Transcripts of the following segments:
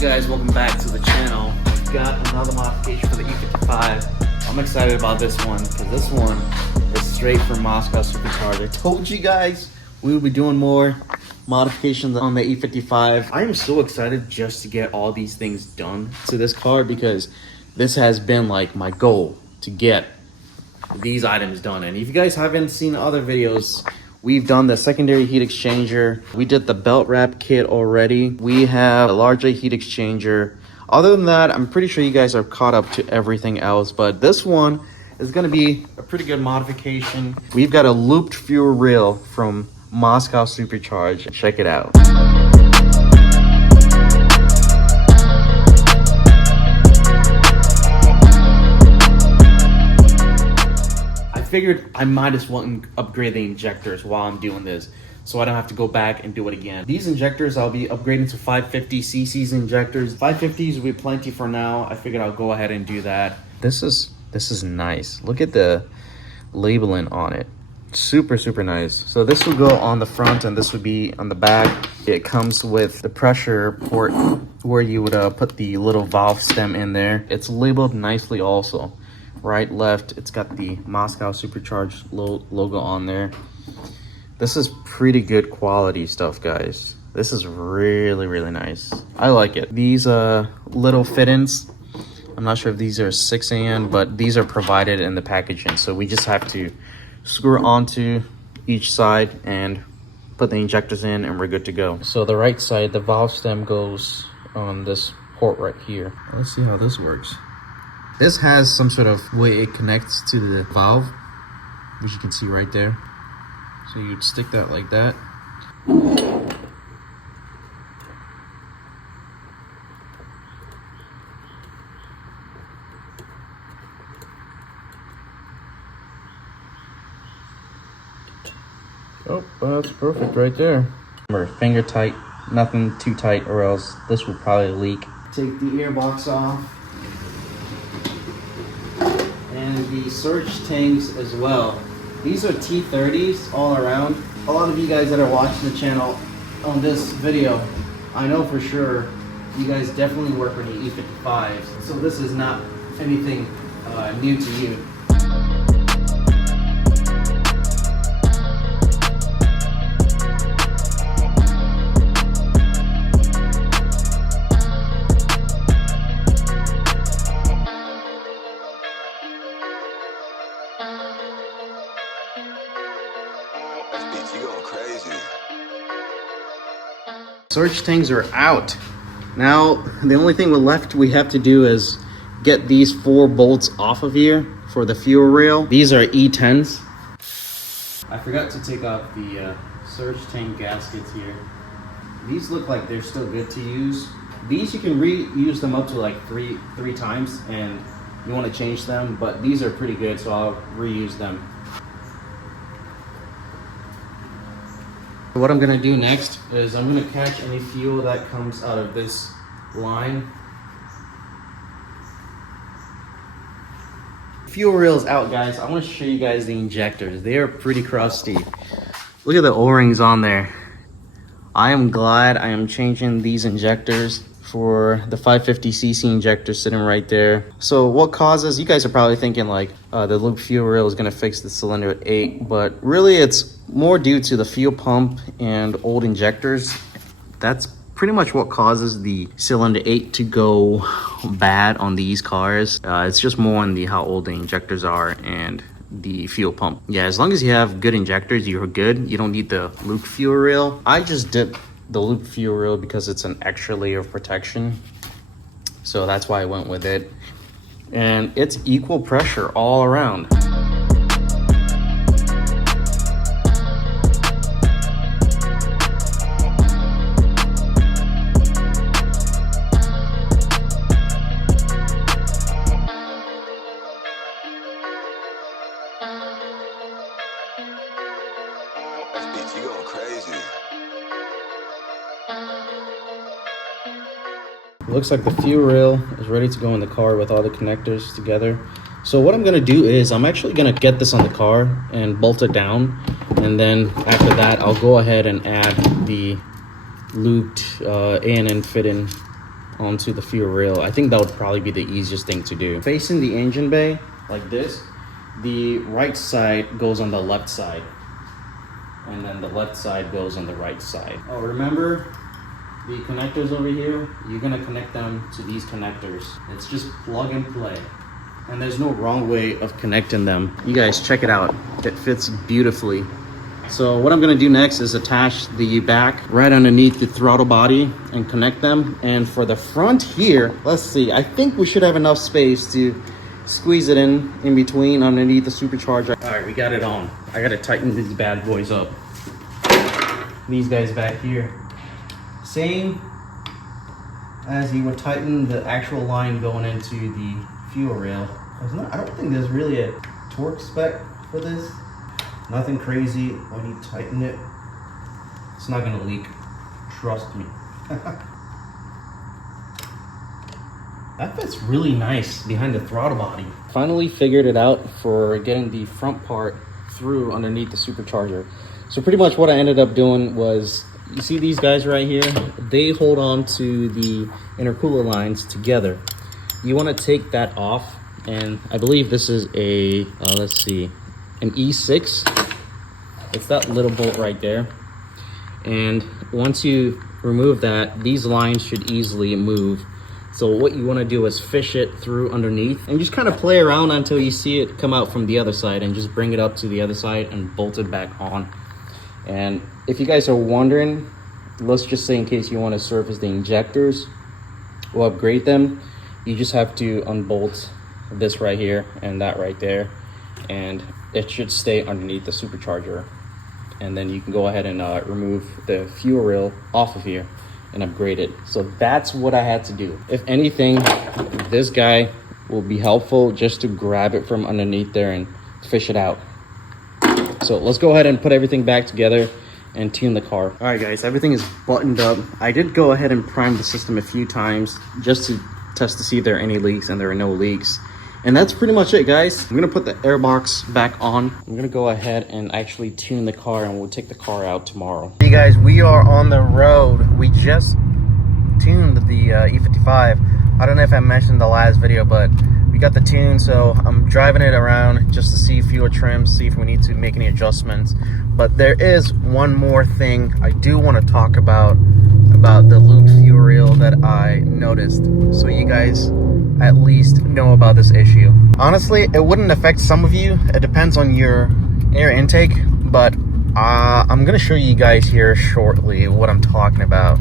guys, welcome back to the channel. We've got another modification for the E55. I'm excited about this one because this one is straight from Moscow Supercharged. I told you guys we will be doing more modifications on the E55. I am so excited just to get all these things done to this car because this has been like my goal to get these items done. And if you guys haven't seen other videos, we've done the secondary heat exchanger. We did the belt wrap kit already. We have a larger heat exchanger. Other than that, I'm pretty sure you guys are caught up to everything else, but this one is gonna be a pretty good modification. We've got a looped fuel rail from Moscow Supercharged. Check it out. Figured I might as well upgrade the injectors while I'm doing this so I don't have to go back and do it again. These injectors I'll be upgrading to 550 cc's injectors. 550s will be plenty for now. I figured I'll go ahead and do that. This is nice. Look at the labeling on it. Super nice. So this will go on the front and this would be on the back. It comes with the pressure port where you would put the little valve stem in there. It's labeled nicely also. Right, left, it's got the Moscow Supercharged logo on there. This is pretty good quality stuff, guys. This is really nice. I like it. These little fit-ins, I'm not sure if these are 6 AN, but these are provided in the packaging. So we just have to screw onto each side and put the injectors in and we're good to go. So the right side, the valve stem goes on this port right here. Let's see how this works. This has some sort of way it connects to the valve, which you can see right there. So you'd stick that like that. Oh, that's perfect right there. Remember, finger tight, nothing too tight or else this will probably leak. Take the airbox off. And the surge tanks as well. These are T30s all around. A lot of you guys that are watching the channel on this video, I know for sure you guys definitely work with the E55s. So this is not anything new to you. You going crazy. Surge tanks are out. Now, the only thing left we have to do is get these 4 bolts off of here for the fuel rail. These are E10s. I forgot to take off the surge tank gaskets here. These look like they're still good to use. These you can reuse them up to like three times and you want to change them, but these are pretty good, so I'll reuse them. What I'm gonna do next is I'm gonna catch any fuel that comes out of this line. Fuel rail's out, guys. I want to show you guys the injectors. They are pretty crusty. Look at the O-rings on there. I am glad I am changing these injectors for the 550 cc injector sitting right there. So what causes, you guys are probably thinking like the loop fuel rail is gonna fix the cylinder 8, but really it's more due to the fuel pump and old injectors. That's pretty much what causes the cylinder 8 to go bad on these cars. It's just more on how old the injectors are and the fuel pump. Yeah, as long as you have good injectors, you're good. You don't need the loop fuel rail. I just did the loop fuel rail because it's an extra layer of protection, so that's why I went with it, and it's equal pressure all around. You going crazy. Looks like the fuel rail is ready to go in the car with all the connectors together. So what I'm gonna do is I'm actually gonna get this on the car and bolt it down, and then after that I'll go ahead and add the looped A&N fit-in onto the fuel rail. I think that would probably be the easiest thing to do. Facing the engine bay like this, the right side goes on the left side, and then the left side goes on the right side. Oh, remember the connectors over here? You're gonna connect them to these connectors. It's just plug and play. And there's no wrong way of connecting them. You guys check it out. It fits beautifully. So what I'm gonna do next is attach the back right underneath the throttle body and connect them. And for the front here, let's see, I think we should have enough space to squeeze it in between underneath the supercharger. All right, we got it on. I gotta tighten these bad boys up. These guys back here. Same as you would tighten the actual line going into the fuel rail. I don't think there's really a torque spec for this. Nothing crazy. When you tighten it, it's not gonna leak. Trust me. That fits really nice behind the throttle body. Finally figured it out for getting the front part through underneath the supercharger. So pretty much what I ended up doing was, you see these guys right here? They hold on to the intercooler lines together. You want to take that off, and I believe this is a, let's see, an E6. It's that little bolt right there. And once you remove that, these lines should easily move. So what you want to do is fish it through underneath and just kind of play around until you see it come out from the other side, and just bring it up to the other side and bolt it back on. And if you guys are wondering, let's just say in case you want to surface the injectors or upgrade them, you just have to unbolt this right here and that right there, and it should stay underneath the supercharger. And then you can go ahead and remove the fuel rail off of here and upgrade it. So that's what I had to do. If anything, this guy will be helpful just to grab it from underneath there and fish it out. So let's go ahead and put everything back together and tune the car. All right guys, everything is buttoned up. I did go ahead and prime the system a few times just to test to see if there are any leaks, and there are no leaks. And that's pretty much it, guys. I'm gonna put the airbox back on. I'm gonna go ahead and actually tune the car, and we'll take the car out tomorrow. Hey guys, we are on the road. We just tuned the E55. I don't know if I mentioned in the last video, but we got the tune, so I'm driving it around just to see fuel trims, see if we need to make any adjustments. But there is one more thing I do want to talk about the loop fuel rail that I noticed, so you guys at least know about this issue. Honestly, it wouldn't affect some of you. It depends on your air intake, but I'm gonna show you guys here shortly what I'm talking about.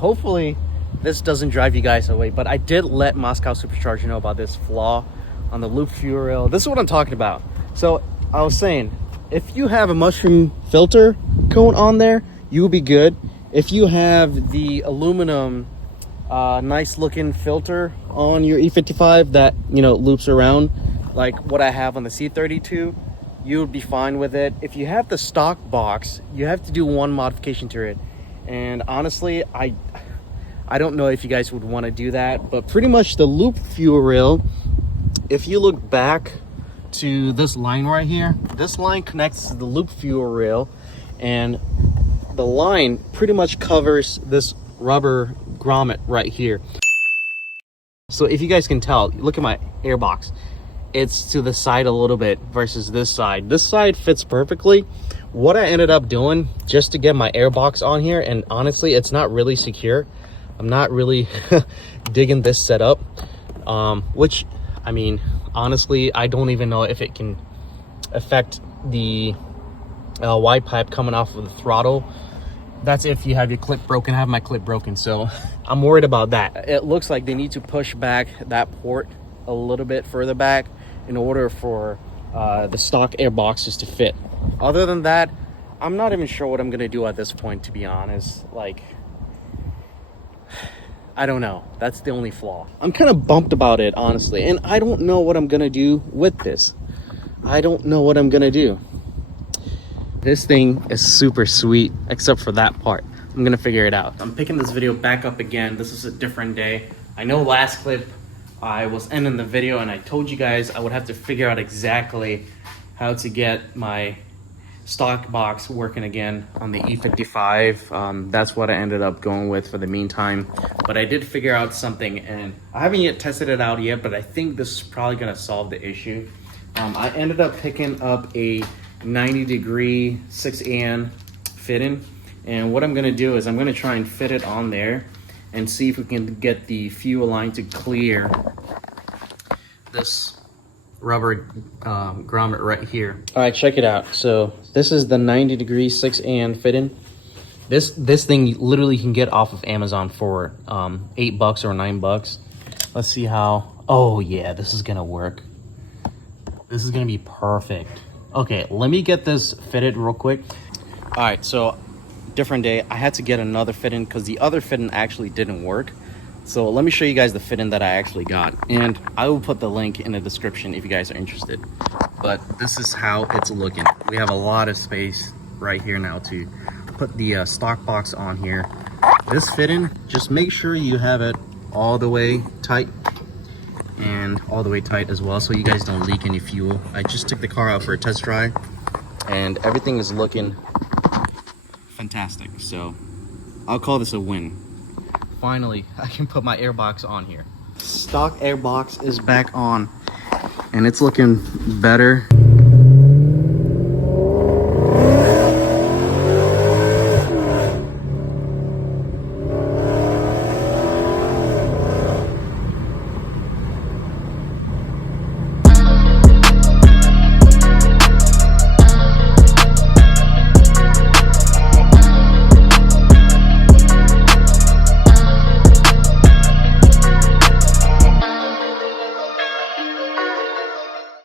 Hopefully this doesn't drive you guys away, but I did let Moscow Supercharger know about this flaw on the loop fuel rail. This is what I'm talking about. So I was saying, if you have a mushroom filter cone on there, you will be good. If you have the aluminum nice looking filter on your E55 that, you know, loops around like what I have on the C32, you would be fine with it. If you have the stock box, you have to do one modification to it, and honestly I don't know if you guys would want to do that. But pretty much the loop fuel rail, if you look back to this line right here, this line connects to the loop fuel rail, and the line pretty much covers this rubber grommet right here. So if you guys can tell, look at my airbox, it's to the side a little bit versus this side. This side fits perfectly. What I ended up doing just to get my airbox on here, and honestly it's not really secure, I'm not really digging this setup, which, I mean, honestly I don't even know if it can affect the wide pipe coming off of the throttle. That's if you have your clip broken. I have my clip broken, so I'm worried about that. It looks like they need to push back that port a little bit further back in order for the stock air boxes to fit. Other than that, I'm not even sure what I'm gonna do at this point, to be honest. Like, I don't know. That's the only flaw. I'm kind of bumped about it, honestly, and I don't know what I'm gonna do with this. I don't know what I'm gonna do. This thing is super sweet, except for that part. I'm gonna figure it out. I'm picking this video back up again. This is a different day. I know last clip I was ending the video and I told you guys I would have to figure out exactly how to get my stock box working again on the E55. That's what I ended up going with for the meantime. But I did figure out something, and I haven't yet tested it out yet, but I think this is probably gonna solve the issue. I ended up picking up a 90-degree 6AN fitting, and what I'm gonna do is I'm gonna try and fit it on there and see if we can get the fuel line to clear this rubber grommet right here. All right, check it out. So this is the 90-degree 6AN fitting. This thing literally can get off of Amazon for $8 or $9. Let's see how. Oh yeah, this is gonna work. This is gonna be perfect. Okay, let me get this fitted real quick. All right, so different day. I had to get another fitting because the other fitting actually didn't work. So let me show you guys the fitting that I actually got, and I will put the link in the description if you guys are interested. But this is how it's looking. We have a lot of space right here now to put the stock box on here. This fitting, just make sure you have it all the way tight and all the way tight as well, so you guys don't leak any fuel. I just took the car out for a test drive and everything is looking fantastic, so I'll call this a win. Finally, I can put my airbox on here. Stock airbox is back on and it's looking better.